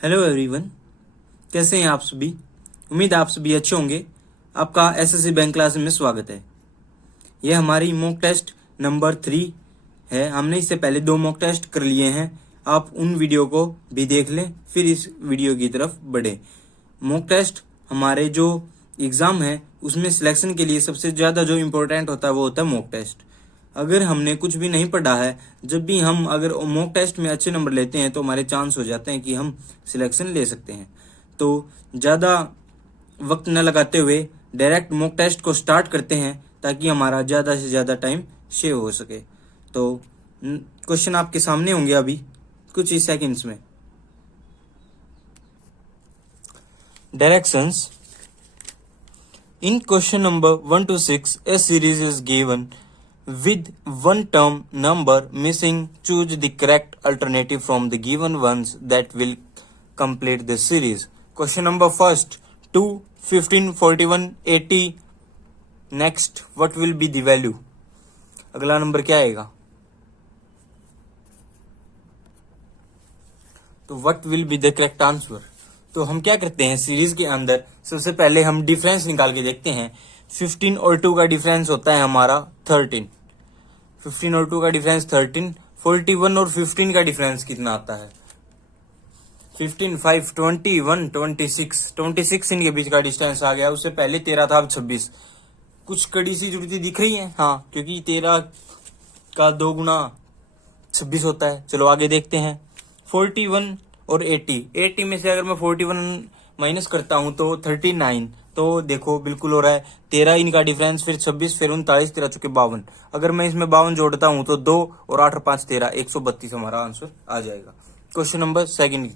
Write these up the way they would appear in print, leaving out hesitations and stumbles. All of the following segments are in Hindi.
हेलो एवरीवन, कैसे हैं आप सभी। उम्मीद आप सभी अच्छे होंगे। आपका एसएससी बैंक क्लास में स्वागत है। यह हमारी मॉक टेस्ट नंबर 3 है। हमने इससे पहले 2 मॉक टेस्ट कर लिए हैं। आप उन वीडियो को भी देख लें, फिर इस वीडियो की तरफ बढ़े। मॉक टेस्ट हमारे जो एग्ज़ाम है उसमें सिलेक्शन के लिए सबसे ज़्यादा जो इम्पोर्टेंट होता है वो होता है मॉक टेस्ट। अगर हमने कुछ भी नहीं पढ़ा है, जब भी हम अगर मॉक टेस्ट में अच्छे नंबर लेते हैं तो हमारे चांस हो जाते हैं कि हम सिलेक्शन ले सकते हैं। तो ज़्यादा वक्त न लगाते हुए डायरेक्ट मॉक टेस्ट को स्टार्ट करते हैं ताकि हमारा ज़्यादा से ज़्यादा टाइम सेव हो सके। तो क्वेश्चन आपके सामने होंगे अभी कुछ ही सेकंड्स में। Directions in question number 1 to 6 a series is given with one term number missing. Choose the correct alternative from the given ones that will complete the series. Question number first, 2, 15, 41, 80. Next, what will be the value? अगला नंबर क्या आएगा? तो what will be the correct answer? तो हम क्या करते हैं सीरीज के अंदर, सबसे पहले हम डिफरेंस निकाल के देखते हैं। 15 और 2 का डिफरेंस होता है हमारा 13। 15 और 2 का डिफरेंस 13। 41 और 15 का डिफरेंस कितना आता है? 15, 5, 21, 26 इनके बीच का डिस्टेंस आ गया। उससे पहले 13 था, अब 26। कुछ कड़ी सी जुड़ती दिख रही है, हाँ, क्योंकि 13 का 2 गुना 26 होता है। चलो आगे देखते हैं। 41 और 80 में से अगर मैं 41 माइनस करता हूं तो 39। तो देखो बिल्कुल हो रहा है। 13 इनका डिफरेंस, फिर 26, फिर 39, 13 चुके 52। अगर मैं इसमें 52 जोड़ता हूं तो 2 और 8 और 5 13, 132 हमारा आंसर आ जाएगा। क्वेश्चन नंबर सेकंड,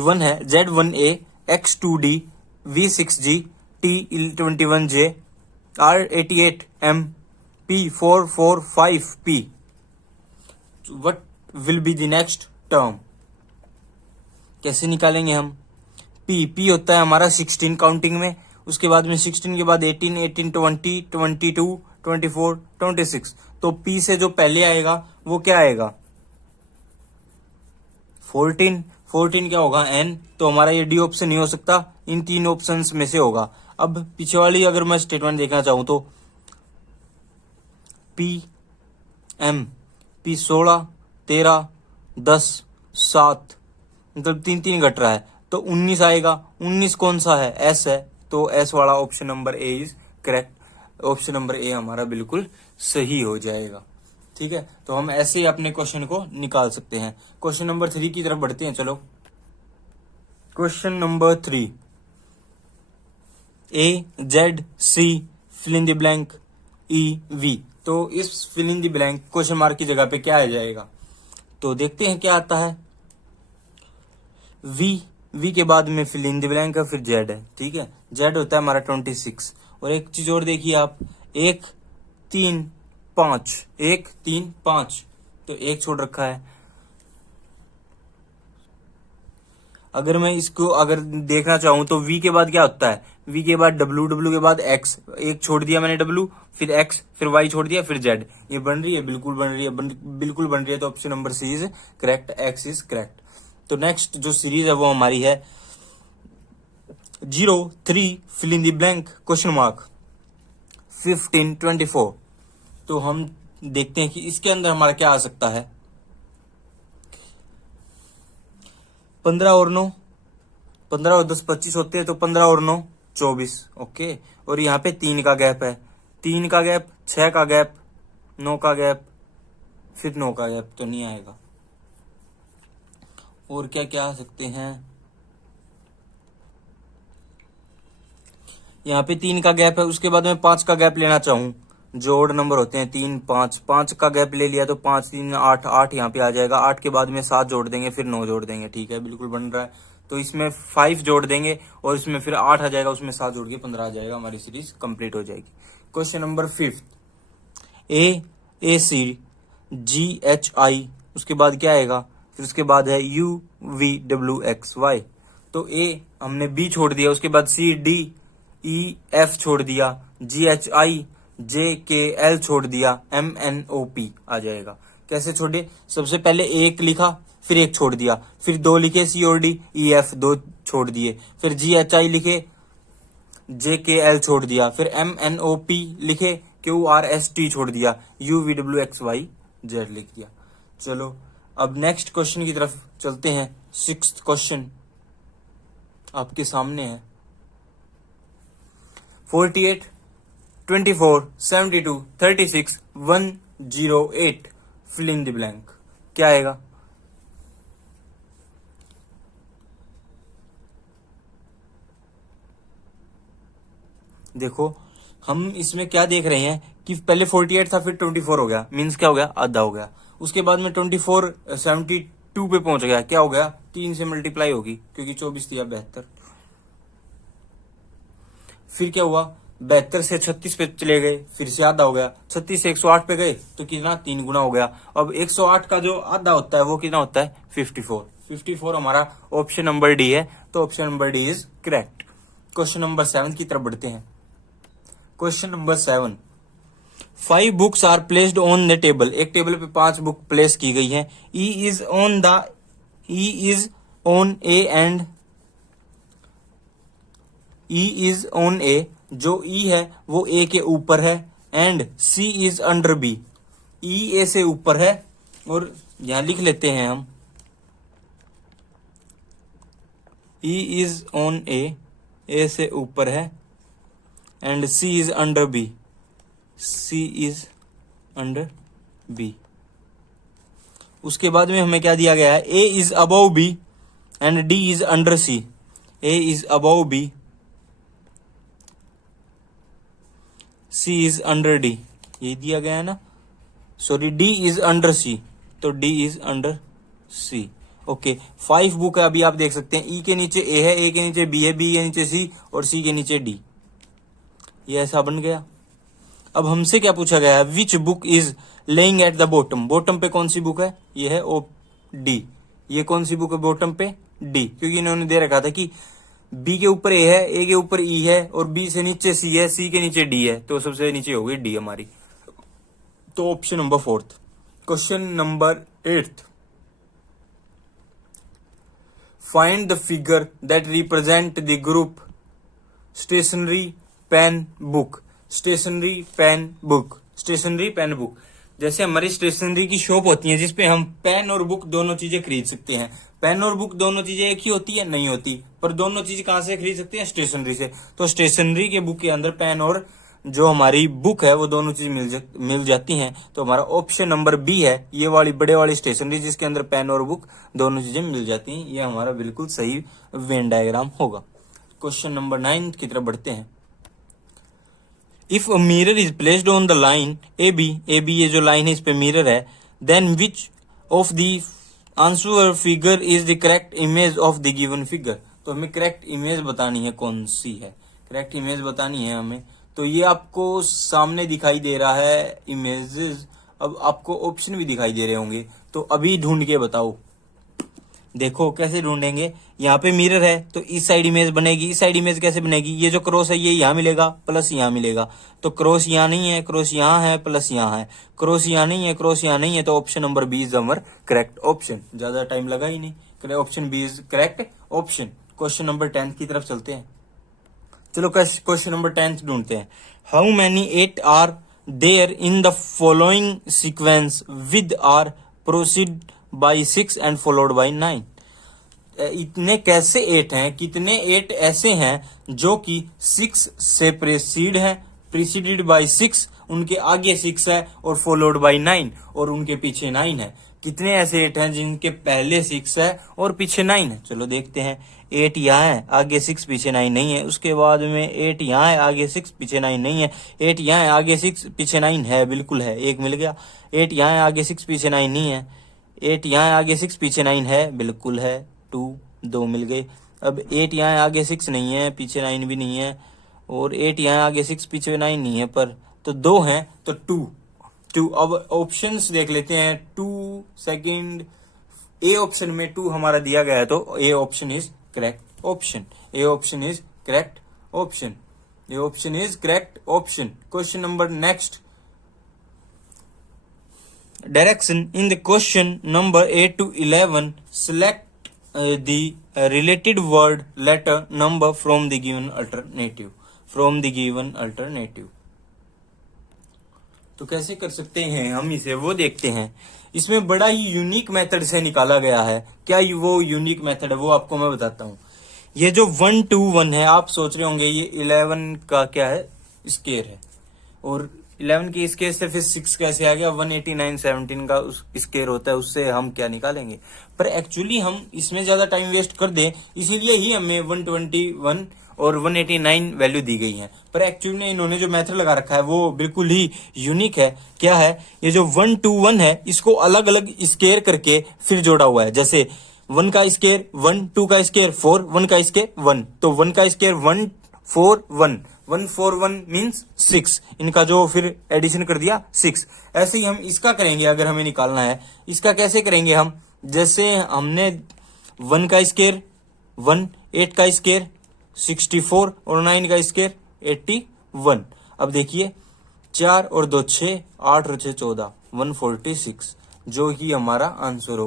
वन है Z1A X2D V6G T21J R88M P445P. What will be the next term? कैसे निकालेंगे हम? P होता है हमारा 16 काउंटिंग में, उसके बाद में 16 के बाद 18, 18, 20, 22, 24, 26। तो P से जो पहले आएगा वो क्या आएगा? 14 क्या होगा? N। तो हमारा ये डी ऑप्शन नहीं हो सकता, इन 3 ऑप्शंस में से होगा। अब पीछे वाली अगर मैं स्टेटमेंट देखना चाहूं तो P 16, 13, 10, 7, मतलब 3 घट रहा है, तो 19 आएगा। 19 कौन सा है? S है। तो S वाला option number A is correct. Option number A हमारा बिल्कुल सही हो जाएगा। ठीक है, तो हम ऐसे ही अपने क्वेश्चन को निकाल सकते हैं। क्वेश्चन नंबर 3 की तरफ बढ़ते हैं। चलो, question number 3, AZC fill in the blank EV। तो इस fill in the blank question mark की जगह पे क्या आ जाएगा? तो देखते हैं क्या आता है। V के बाद में फिल इन द ब्लैंक है, फिर Z है। ठीक है, Z होता है हमारा 26। और एक चीज और देखिए आप, 1, 3, 5, 1, 3, 5, तो 1 छोड़ रखा है। अगर मैं इसको अगर देखना चाहूं तो V के बाद क्या होता है? V के बाद W के बाद X, 1 छोड़ दिया मैंने W, फिर X, फिर Y छोड़ दिया, फिर Z। ये बन रही है, बिल्कुल बन रही है, बिल्कुल बन रही है। तो option number C is correct, X is correct. तो नेक्स्ट जो सीरीज है वो हमारी है 03 fill in the blank question mark 15, 24। तो हम देखते हैं कि इसके अंदर हमारा क्या आ सकता है। 15 और 9, 15 और 10 25 होते हैं, तो 15 और 9 24। ओके, और यहाँ पे 3 का गैप है, 3 का गैप, 6 का गैप, 9 का गैप, फिर 9 का गैप, तो नहीं आएगा। और क्या क्या आ सकते हैं? यहाँ पे 3 का गैप है, उसके बाद मैं 5 का गैप लेना चाहूं, जो ओड नंबर होते हैं 3, 5, 5 का गैप ले लिया तो 5, 3, 8, 8 यहाँ पे आ जाएगा। 8 के बाद में 7 जोड़ देंगे, फिर 9 जोड़ देंगे। ठीक है, बिल्कुल बन रहा है। तो इसमें 5 जोड़ देंगे और इसमें फिर 8 आ जाएगा, उसमें 7 जोड़ के 15 आ जाएगा। हमारी सीरीज कंप्लीट हो जाएगी। क्वेश्चन नंबर 5, AAC GHI, उसके बाद क्या आएगा? फिर उसके बाद है UVWXY। तो A हमने B छोड़ दिया, उसके बाद CDEF छोड़ दिया, GHI JKL छोड़ दिया, MNOP आ जाएगा। कैसे छोड़े, सबसे पहले एक लिखा फिर एक छोड़ दिया, फिर दो लिखे सी और डी ई एफ दो छोड़ दिए, फिर जी एच आई लिखे जे के एल छोड़ दिया, फिर एम एन ओ पी लिखे क्यू आर एस टी छोड़ दिया, U V W X Y Z लिख दिया। चलो अब नेक्स्ट क्वेश्चन की तरफ चलते हैं। 6th क्वेश्चन आपके सामने है। 48 24 72 36 108 फिल इन द ब्लैंक क्या आएगा? देखो हम इसमें क्या देख रहे हैं कि पहले 48 था फिर 24 हो गया, मीन्स क्या हो गया, आधा हो गया। उसके बाद में 24 72 पे पहुंच गया, क्या हो गया, 3 से मल्टीप्लाई होगी क्योंकि 24 थी 72। फिर क्या हुआ, 72 से 36 पे चले गए, फिर से आधा हो गया। 36 से 108 पे गए तो कितना, 3 गुना हो गया। अब 108 का जो आधा होता है वो कितना होता है, 54। 54 हमारा ऑप्शन नंबर डी है, तो option number D is correct. Question number 7 की तरफ बढ़ते हैं। Question number 7, 5 books are placed on the table. एक टेबल पे 5 बुक प्लेस की गई है। E is on A and E is on A, जो ई है वो ए के ऊपर है, and C is under B, E A से ऊपर है, और यहां लिख लेते हैं हम ई इज ऑन ए से ऊपर है, and C is under B, C is under B. उसके बाद में हमें क्या दिया गया है, A is above B and D is under C. A is above B, C is under D, ये दिया गया है ना, sorry D is under C, तो D is under C. Okay 5 book है, अभी आप देख सकते हैं ई के नीचे ए है, ए के नीचे बी है, बी के नीचे सी और सी के नीचे डी, ये ऐसा बन गया। अब हमसे क्या पूछा गया है, which book is laying at the bottom. Bottom पे कौन सी बुक है, ये है ओ डी। ये कौन सी बुक है बॉटम पे, डी, क्योंकि इन्होंने दे रखा था कि बी के ऊपर ए है, ए के ऊपर ई है और बी से नीचे सी है, सी के नीचे डी है, तो सबसे नीचे होगी डी हमारी, तो option number 4th। Question number 8, find the figure that represent the group stationery pen book. Stationery pen book, stationery pen book, जैसे हमारी स्टेशनरी की शॉप होती है जिसपे हम पेन और बुक दोनों चीजें खरीद सकते हैं। पेन और बुक दोनों चीजें एक ही होती है, नहीं होती, पर दोनों चीज कहां से खरीद सकते हैं, स्टेशनरी से। तो स्टेशनरी के बुक के अंदर पेन और जो हमारी बुक है वो दोनों चीज मिल जाती हैं, तो हमारा ऑप्शन नंबर बी है, ये वाली बड़े वाली स्टेशनरी जिसके अंदर पेन और बुक दोनों चीजें मिल जाती हैं, ये हमारा बिल्कुल सही वेन डायग्राम होगा। क्वेश्चन नंबर 9 की तरफ बढ़ते हैं। If a mirror is placed on the line A B ये जो लाइन है इस पे मिरर है, then which of the answer figure is the correct image of the given figure. तो हमें करेक्ट इमेज बतानी है, कौन सी है करेक्ट इमेज बतानी है हमें। तो ये आपको सामने दिखाई दे रहा है इमेजेस, अब आपको ऑप्शन भी दिखाई दे रहे होंगे, तो अभी ढूंढ के बताओ। देखो कैसे ढूंढेंगे, यहाँ पे मिरर है तो इस साइड इमेज बनेगी, इस साइड इमेज कैसे बनेगी, ये जो क्रॉस है ये यहाँ मिलेगा प्लस यहाँ मिलेगा, तो क्रॉस यहाँ नहीं है, क्रॉस यहाँ है, प्लस यहाँ है, क्रॉस यहाँ नहीं है, क्रॉस यहाँ नहीं है, तो option number B is our correct option. ज्यादा टाइम लगा ही नहीं, option B is correct option. Question number 10 की तरफ चलते हैं। चलो क्वेश्चन नंबर 10 ढूंढते हैं। How many 8 are there in the following sequence with are proceed by 6 and followed by 9। इतने कैसे 8 हैं, कितने 8 ऐसे हैं जो कि 6 से प्रेसीड है, प्रीसीडेड बाई 6, उनके आगे 6 है और फॉलोड बाई 9 और उनके पीछे 9 है। कितने ऐसे 8 हैं जिनके पहले 6 है और पीछे 9 है, चलो देखते हैं। 8 यहाँ है, आगे 6 पीछे 9 नहीं है, उसके बाद में 8 यहाँ है, आगे 6 पीछे 9 नहीं है, 8 यहाँ है, आगे 6 पीछे 9 है, बिल्कुल है, एक मिल गया। 8 यहाँ है, आगे 6 पीछे 9 नहीं है, 8 यहाँ है, आगे 6 पीछे 9 है, बिल्कुल है, 2 मिल गए। अब 8 यहाँ है, आगे 6 नहीं है, पीछे 9 भी नहीं है, और 8 यहाँ है, आगे 6 पीछे 9 नहीं है, पर तो 2 हैं, तो 2। अब ऑप्शंस देख लेते हैं। 2 सेकंड, ए ऑप्शन में 2 हमारा दिया गया है, तो A option is correct option, A option is correct option, A option is correct option. Question number next, direction in the question number 8 to 11 select the related word letter number from the given alternative तो कैसे कर सकते हैं हम इसे, वो देखते हैं। इसमें बड़ा ही यूनिक मेथड से निकाला गया है। क्या वो यूनिक मेथड है वो आपको मैं बताता हूँ। ये जो 1 2 1 है, आप सोच रहे होंगे ये 11 का क्या है, स्केयर है, और 11 की स्केयर से फिर 6 कैसे आ गया, 189 17 का उस स्केयर होता है, उससे हम क्या निकालेंगे। पर एक्चुअली हम इसमें ज्यादा टाइम वेस्ट कर दें, इसीलिए ही हमें 121 और 189 वैल्यू दी गई है। पर एक्चुअली में इन्होंने जो मेथड लगा रखा है वो बिल्कुल ही यूनिक है। क्या है, ये जो 1 2 1 है इसको अलग अलग स्केयर करके फिर जोड़ा हुआ है। जैसे 1 का स्केयर 1, 2 का स्केयर 4, 1 का स्केयर 1, तो 1 का स्केयर 1 4 1, 1 4 1 मीन्स 6, इनका जो फिर एडिशन कर दिया 6। ऐसे ही हम इसका करेंगे अगर हमें निकालना है। इसका कैसे करेंगे हम, जैसे हमने 1 का स्केयर 1, 8 का स्केयर 64 और 9 का स्केयर 81। अब देखिए 4 और 2 6, 8 और 6 14, 146, जो कि हमारा आंसर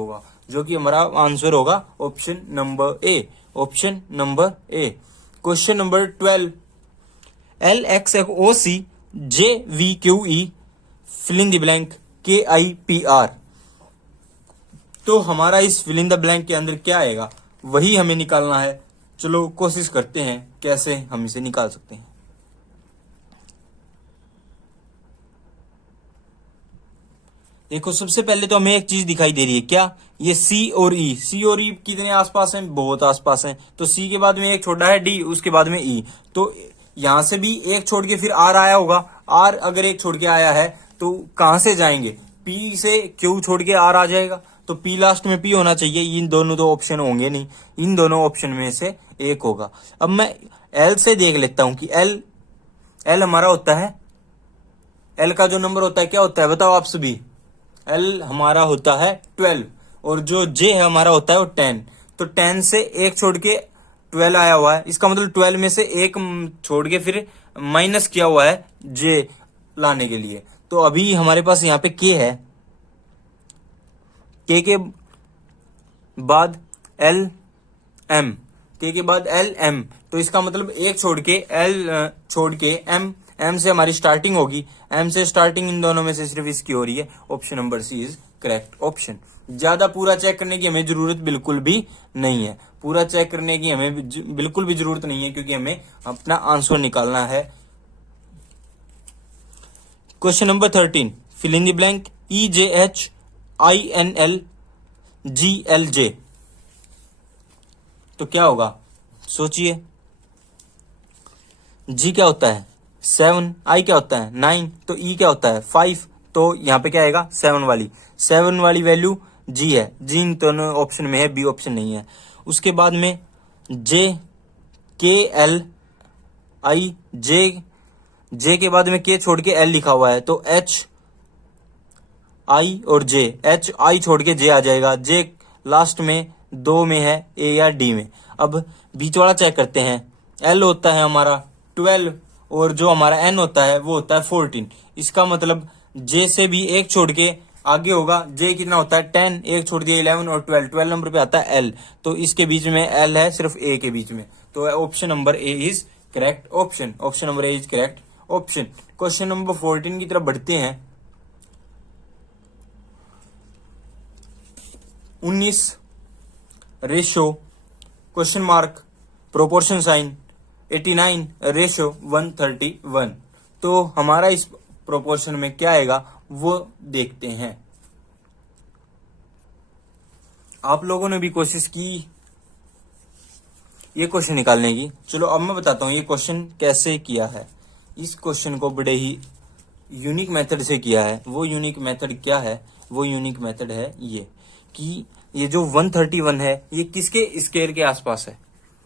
होगा option number A. Question number 12, LXOC JVQE fill in the blank KIPR। तो हमारा इस fill in the blank के अंदर क्या आएगा वही हमें निकालना है। चलो कोशिश करते हैं कैसे हम इसे निकाल सकते हैं। देखो सबसे पहले तो हमें एक चीज दिखाई दे रही है, क्या, ये C और E कितने आसपास हैं, बहुत आसपास हैं। तो C के बाद में एक छोटा है D, उसके बाद में E, तो यहां से भी एक छोड़ के फिर R आया होगा। R अगर एक छोड़ के आया है तो कहां से जाएंगे, P से Q छोड़ के R आ जाएगा, तो P लास्ट में P होना चाहिए। इन दोनों तो ऑप्शन होंगे नहीं, इन दोनों ऑप्शन में से एक होगा। अब मैं L से देख लेता हूं कि L हमारा होता है, L का जो नंबर होता है क्या होता है बताओ आप सभी। L हमारा होता है 12 और जो J है हमारा होता है वो 10। तो 10 से एक छोड़ के 12 आया हुआ है, इसका मतलब 12 में से एक छोड़ के फिर माइनस किया हुआ है J लाने के लिए। तो अभी हमारे पास यहाँ पे K है, K के बाद LM, K के बाद LM, तो इसका मतलब एक छोड़ के L छोड़ के M से हमारी स्टार्टिंग होगी, M से स्टार्टिंग इन दोनों में से सिर्फ इसकी हो रही है। Option number C is correct option. ज्यादा पूरा चेक करने की हमें जरूरत बिल्कुल भी नहीं है, पूरा चेक करने की हमें बिल्कुल भी जरूरत नहीं है, क्योंकि हमें अपना आंसर निकालना है। Question number 13, fill in the blank EJHINLGLJ। तो क्या होगा सोचिए। G क्या होता है 7, I क्या होता है 9, तो E क्या होता है 5, तो यहाँ पे क्या आएगा 7 वाली वैल्यू G है। G इन दोनों ऑप्शन में है, B ऑप्शन नहीं है। उसके बाद में J K L I, J के बाद में K छोड़ के L लिखा हुआ है, तो H I और J, H I छोड़ के J आ जाएगा। J लास्ट में 2 में है, A या D में। अब बीच वाला चेक करते हैं। L होता है हमारा 12 और जो हमारा N होता है वो होता है 14। इसका मतलब J से भी एक छोड़ के आगे होगा। J कितना होता है 10, एक छोड़ दिया 11 और 12 नंबर पे आता है L, तो इसके बीच में L है सिर्फ A के बीच में, तो option number A is correct option. Option number A is correct option. Question number 14 की तरफ बढ़ते हैं। 19 ratio question mark proportion sign 89 ratio 131। तो हमारा इस प्रोपोर्शन में क्या आएगा वो देखते हैं। आप लोगों ने भी कोशिश की ये क्वेश्चन निकालने की। चलो अब मैं बताता हूं ये क्वेश्चन कैसे किया है। इस क्वेश्चन को बड़े ही यूनिक मेथड से किया है। वो यूनिक मेथड क्या है, वो यूनिक मेथड है ये कि ये जो 131 है ये किसके स्क्वायर के आसपास है,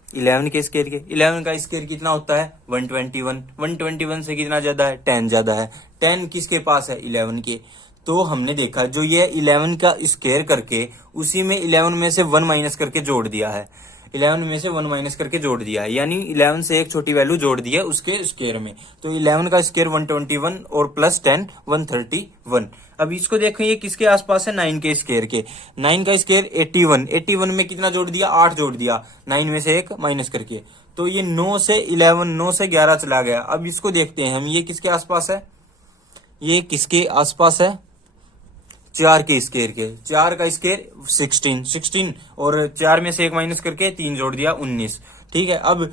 11 के स्क्वायर के। 11 का स्क्वायर कितना होता है 121, 121 से कितना ज्यादा है 10 ज्यादा है। 10 किसके पास है 11 के। तो हमने देखा जो ये 11 का स्क्वायर करके उसी में 11 में से 1 माइनस करके जोड़ दिया है, 11 में से 1 माइनस करके जोड़ दिया है, यानी 11 से एक छोटी वैल्यू जोड़ दी है उसके स्क्वायर में। तो 11 का स्क्वायर 121 और प्लस 10 131। अब इसको देखो ये किसके आसपास है, 9 के स्क्वायर के। 9 का स्क्वायर 81, 81 में कितना जोड़ दिया, 8 जोड़ दिया, 9 में से 1 माइनस करके, तो ये 9 से 11, 9 से 11 चला गया। अब इसको देखते हैं हम, ये किसके आसपास है, ये किसके आसपास है, 4 के स्क्वायर के। 4 का स्क्वायर 16, 16 और 4 में से 1 माइनस करके 3 जोड़ दिया 19। ठीक है, अब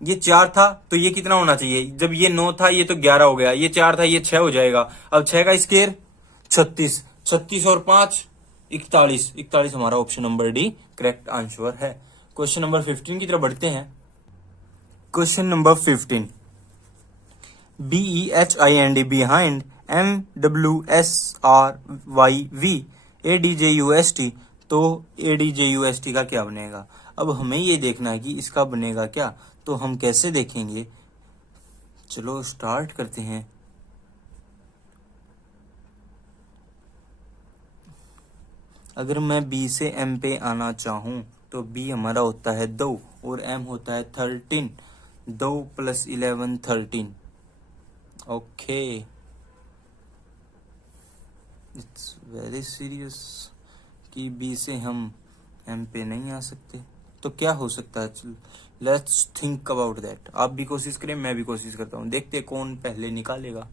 ये 4 था तो ये कितना होना चाहिए, जब ये 9 था ये तो 11 हो गया, ये 4 था ये 6 हो जाएगा। अब 6 का स्क्वायर 36, 36 और 5 41, 41 हमारा option number D correct answer है। क्वेश्चन नंबर 15 की तरफ बढ़ते हैं। Question number 15, BEHIND behind MWSRYV ADJUST, तो ADJUST का क्या बनेगा। अब हमें ये देखना है कि इसका बनेगा क्या, तो हम कैसे देखेंगे, चलो स्टार्ट करते हैं। अगर मैं B से M पे आना चाहूं तो B हमारा होता है 2 और M होता है 13, 2 + 11 13। ओके, इट्स वेरी सीरियस कि B से हम M पे नहीं आ सकते, तो क्या हो सकता है, लेट्स थिंक अबाउट दैट। आप भी कोशिश करें, मैं भी कोशिश करता हूं, देखते कौन पहले निकालेगा।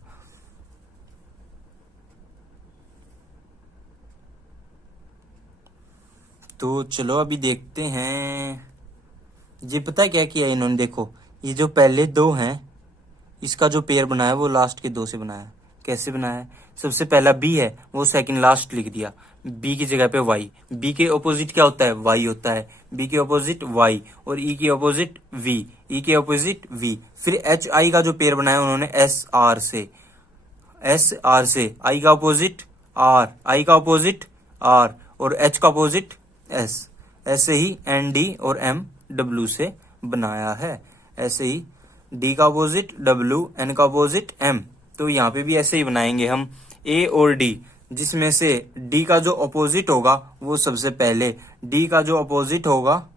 तो चलो अभी देखते हैं। ये पता है क्या किया इन्होंने, देखो ये जो पहले 2 हैं इसका जो पेयर बनाया वो लास्ट के 2 से बनाया। कैसे बनाया, सबसे पहला B है वो सेकंड लास्ट लिख दिया, B की जगह पे Y। B के ऑपोजिट क्या होता है, Y होता है, B के ऑपोजिट Y, और E के ऑपोजिट V, E के ऑपोजिट V। फिर HI का जो पेयर बनाया उन्होंने SR से, SR से, I का ऑपोजिट R, I का ऑपोजिट R और H का ऑपोजिट S। ऐसे ही ND और MW से बनाया है, ऐसे ही D का ऑपोजिट W, N का ऑपोजिट M। तो यहाँ पे भी ऐसे ही बनाएंगे हम A और D, जिसमें से D का जो ऑपोजिट होगा वो सबसे पहले, D का जो ऑपोजिट होगा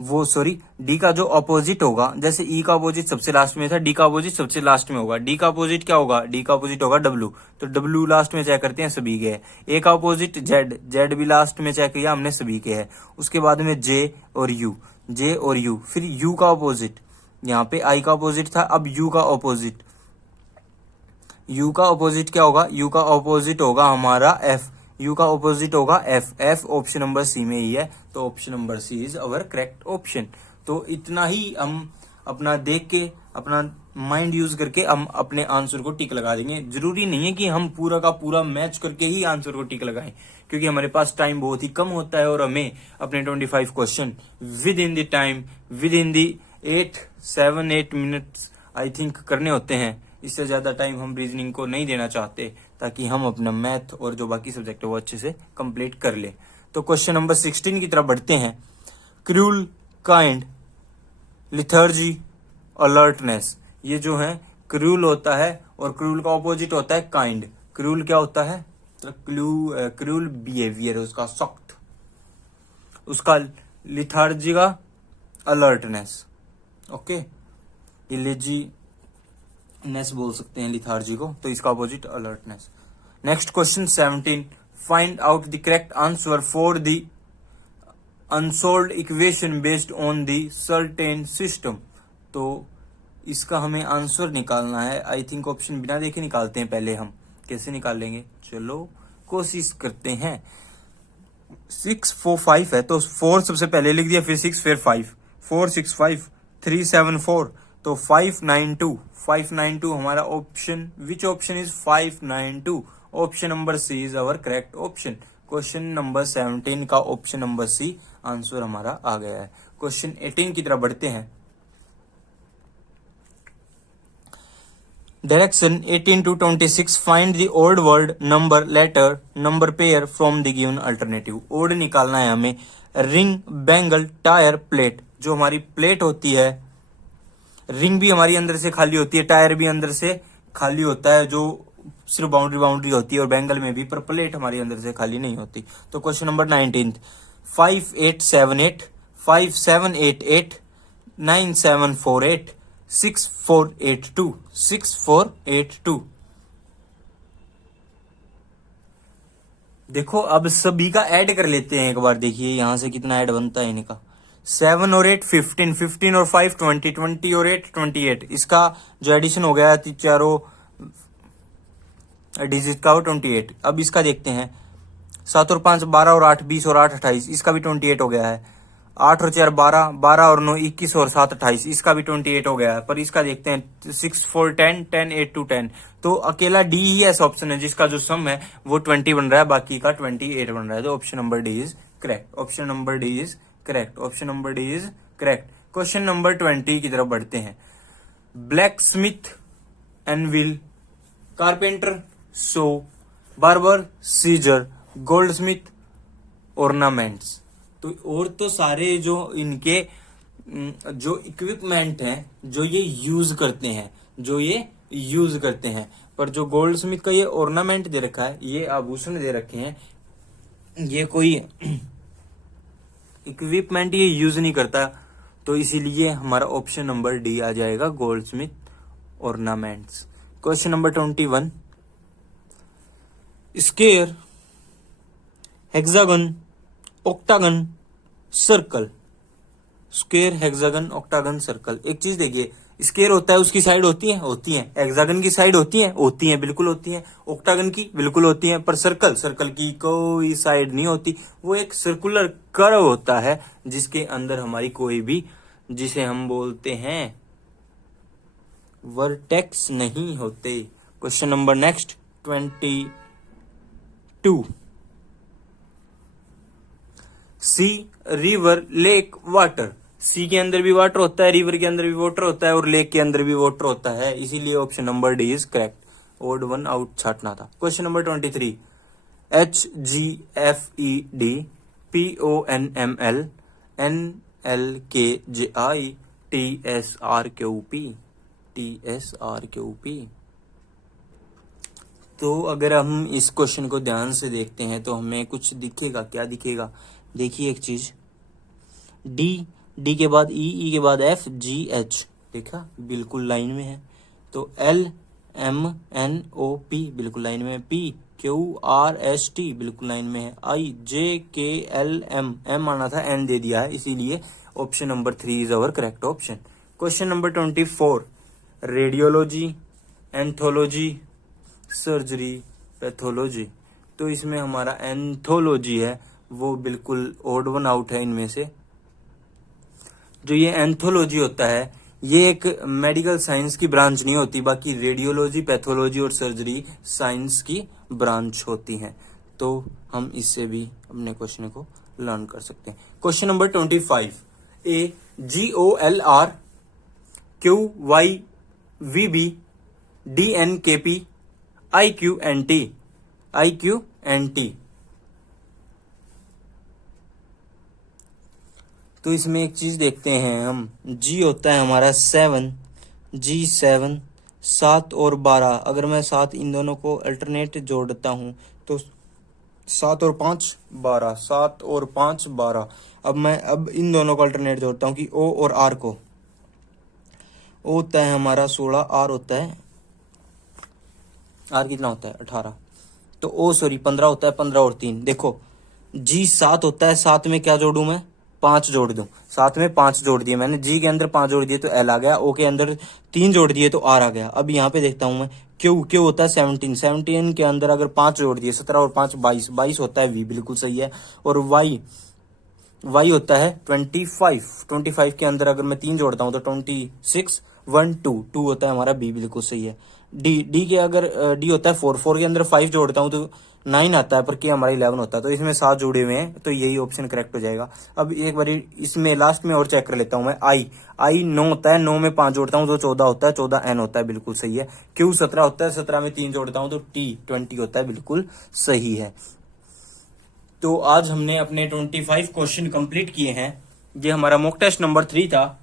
वो, सॉरी, D का जो ऑपोजिट होगा, जैसे E का ऑपोजिट सबसे लास्ट में था, D का ऑपोजिट सबसे लास्ट में होगा। D का ऑपोजिट क्या होगा, D का ऑपोजिट होगा W, तो W लास्ट में चेक करते हैं, सभी के है। A का ऑपोजिट Z, Z भी लास्ट में चेक किया हमने, सभी के है। उसके बाद में J और U, J और U। फिर U का ऑपोजिट, यहाँ पे I का ऑपोजिट था, अब U का ऑपोजिट, U का ऑपोजिट क्या होगा, U का ऑपोजिट होगा हमारा F, U का ऑपोजिट होगा F, F option number C में ही है, तो option number C is our correct option. तो इतना ही हम अपना देख के, अपना माइंड यूज करके हम अपने आंसर को टिक लगा देंगे। जरूरी नहीं है कि हम पूरा का पूरा मैच करके ही आंसर को टिक लगाएं, क्योंकि हमारे पास टाइम बहुत ही कम होता है और हमें अपने 25 question with in the time, with in the 7-8 minutes I think करने होते हैं। इससे ज्यादा टाइम हम रीजनिंग को नहीं देना चाहते, ताकि हम अपना मैथ और जो बाकी सब्जेक्ट है वो अच्छे से कंप्लीट कर ले। तो क्वेश्चन नंबर 16 की तरफ बढ़ते हैं। क्रूल, काइंड, लिथर्जी, अलर्टनेस, ये जो है क्रूल होता है और क्रूल का ऑपोजिट होता है काइंड। क्रूल क्या होता है, क्रूल बिहेवियर है उसका, सख्त, उसका लिथार्जी का अलर्टनेस। ओके, लेजीनेस बोल सकते हैं लिथार्जी को, तो इसका opposite alertness. Next question 17, find out the correct answer for the unsolved equation based on the certain system. तो इसका हमें आंसर निकालना है। आई थिंक ऑप्शन बिना देखे निकालते हैं पहले हम। कैसे निकालेंगे, चलो कोशिश करते हैं। 6 4 5 है, तो 4 सबसे पहले लिख दिया, फिर 6, फिर 5, 4 6 5 3 7 4, तो 592, 592 हमारा option, which option is 592, option number C is our correct option. Question number 17 का ऑप्शन नंबर सी आंसर हमारा आ गया है। क्वेश्चन 18 की तरफ बढ़ते हैं। Direction 18 to 26, find the odd word, number, letter, number pair from the given alternative. Odd निकालना है हमें। Ring, bangle, tyre, plate. जो हमारी प्लेट होती है, रिंग भी हमारी अंदर से खाली होती है, टायर भी अंदर से खाली होता है, जो सिर्फ बाउंड्री होती है, और बैंगल में भी, पर प्लेट हमारी अंदर से खाली नहीं होती। तो क्वेश्चन नंबर 19, 5878, 5788, 9748, 6482, 6482। देखो अब सभी का ऐड कर लेते हैं एक बार, देखिए यहाँ से कितना ऐड बनता है इनका। 7 और 8 15, 15 और 5 20, 20 और 8 28। इसका जो एडिशन हो गया चारों डिजिट का वो 28। अब इसका देखते हैं 7 और 5 12 और 8 20 और 8 28। इसका भी 28 हो गया है। 8 और 4 12, 12 और 9 21 और 7 28। इसका भी 28 हो गया है। पर इसका देखते हैं 6 4 10 10 8 2 10। तो अकेला डी ही ऐसा ऑप्शन है जिसका जो सम है वो 20 बन रहा है, बाकी का 28 बन रहा है। तो option number D is correct. Option number D is correct. Option number D is correct. Question number 20 की तरफ बढ़ते हैं। Blacksmith, anvil, carpenter, saw, barber, scissor, goldsmith, ornaments. तो और तो सारे जो इनके जो इक्विपमेंट हैं जो ये यूज करते हैं, जो ये यूज करते हैं, पर जो गोल्ड स्मिथ का ये ऑर्नामेंट दे रखा है, ये आभूषण दे रखे हैं, ये कोई इक्विपमेंट ये यूज नहीं करता। तो इसीलिए हमारा ऑप्शन नंबर डी आ जाएगा, gold Smith ornaments. Question number 21। Square, hexagon, octagon, circle. Square, hexagon, octagon, circle. एक चीज देखिए, स्क्वायर होता है उसकी साइड होती है, होती है। हेक्सागन की साइड होती है, होती है, बिल्कुल होती है। ऑक्टागन की बिल्कुल होती है। पर सर्कल, सर्कल की कोई साइड नहीं होती। वो एक सर्कुलर कर्व होता है जिसके अंदर हमारी कोई भी, जिसे हम बोलते हैं वर्टेक्स, नहीं होते। Question number next 22। सी, रिवर, लेक, वाटर। सी के अंदर भी वाटर होता है, रिवर के अंदर भी वाटर होता है और लेक के अंदर भी वाटर होता है। इसीलिए option number D is correct. Odd one out छाटना था। Question number 23। H G F E D, P O N M L, N L K J I, T S R Q P, T S R Q P. तो अगर हम इस क्वेश्चन को ध्यान से देखते हैं तो हमें कुछ दिखेगा। क्या दिखेगा? देखिए एक चीज, डी, डी के बाद ई, ई के बाद एफ, जी एच, देखा बिल्कुल लाइन में है। तो L M N O P बिल्कुल लाइन में है। P Q R S T बिल्कुल लाइन में है। आई जे के एल एम, एम आना था, एन दे दिया है, इसीलिए option number 3 is our correct option. Question number 24। Radiology, anthology, surgery, pathology. तो इसमें हमारा एंथोलॉजी है वो बिल्कुल ओड वन आउट है इनमें से। जो ये एंथोलॉजी होता है ये एक मेडिकल साइंस की ब्रांच नहीं होती, बाकी रेडियोलॉजी, पैथोलॉजी और सर्जरी साइंस की ब्रांच होती हैं। तो हम इससे भी अपने क्वेश्चन को लर्न कर सकते हैं। Question number 25। A G O L R Q Y V B D N K P I Q N T, I Q N T. तो इसमें एक चीज देखते हैं हम, जी होता है हमारा 7, जी 7, 7 और 12। अगर मैं 7 इन दोनों को अल्टरनेट जोड़ता हूं तो 7 और 5 12, 7 और 5 12। अब इन दोनों को अल्टरनेट जोड़ता हूं कि ओ और आर को। ओ होता है हमारा 16, आर होता है, आर कितना होता है 18। तो ओ सॉरी 15 होता है, 15 और 3। देखो जी 7 होता है, 7 में क्या जोड़ू मैं? 5 जोड़ दूं। 7 में 5 जोड़ दिए मैंने, जी के अंदर 5 जोड़ दिए तो एल आ गया, ओ के अंदर 3 जोड़ दिए तो आर आ गया। अब यहाँ पे देखता हूं मैं, क्यू, क्यू होता है 17, 17 के अंदर अगर 5 जोड़ दिए, 17 और 5 22, 22 होता है वी, बिल्कुल सही है। और वाई, वाई होता है 25, 25 के अंदर अगर मैं 3 जोड़ता हूं तो 26, 1 2, 2 होता है हमारा बी, बिल्कुल सही है। डी, डी के अगर डी होता है 4, 4 के अंदर 5 जोड़ता हूं तो 9 आता है, पर के हमारा 11 होता है। तो इसमें 7 जुड़े हुए हैं, तो यही ऑप्शन करेक्ट हो जाएगा। अब एक बार इसमें लास्ट में और चेक कर लेता हूं मैं। आई, आई 9 होता है, 9 में 5 जोड़ता हूं तो 14 होता है, 14 एन होता है, बिल्कुल सही है। क्यू 17 होता है, 17 में 3 जोड़ता हूं तो टी 20 होता है, बिल्कुल सही है। तो आज हमने अपने 25 क्वेश्चन कंप्लीट किए हैं। ये हमारा मॉक टेस्ट नंबर 3 था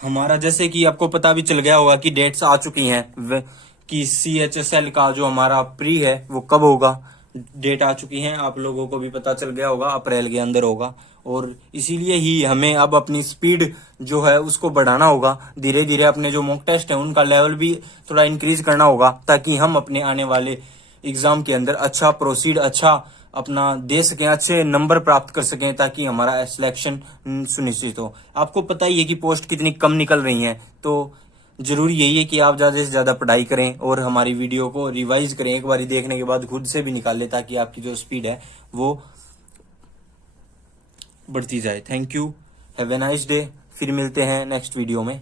हमारा। जैसे कि आपको पता भी चल गया होगा कि डेट्स आ चुकी हैं कि CHSL का जो हमारा प्री है वो कब होगा, डेट आ चुकी है, आप लोगों को भी पता चल गया होगा, अप्रैल के अंदर होगा। और इसीलिए ही हमें अब अपनी स्पीड जो है उसको बढ़ाना होगा। धीरे धीरे अपने जो मॉक टेस्ट है उनका लेवल भी थोड़ा इंक्रीज करना होगा, ताकि हम अपने आने वाले एग्जाम के अंदर अच्छा प्रोसीड, अच्छा अपना दे सकें, अच्छे नंबर प्राप्त कर सकें, ताकि हमारा सिलेक्शन सुनिश्चित हो। आपको पता ही है कि पोस्ट कितनी कम निकल रही हैं, तो जरूरी यही है कि आप ज्यादा से ज्यादा पढ़ाई करें और हमारी वीडियो को रिवाइज करें, एक बार देखने के बाद खुद से भी निकाल लें, ताकि आपकी जो स्पीड है वो बढ़ती जाए। Thank you, have a nice day. फिर मिलते हैं नेक्स्ट वीडियो में।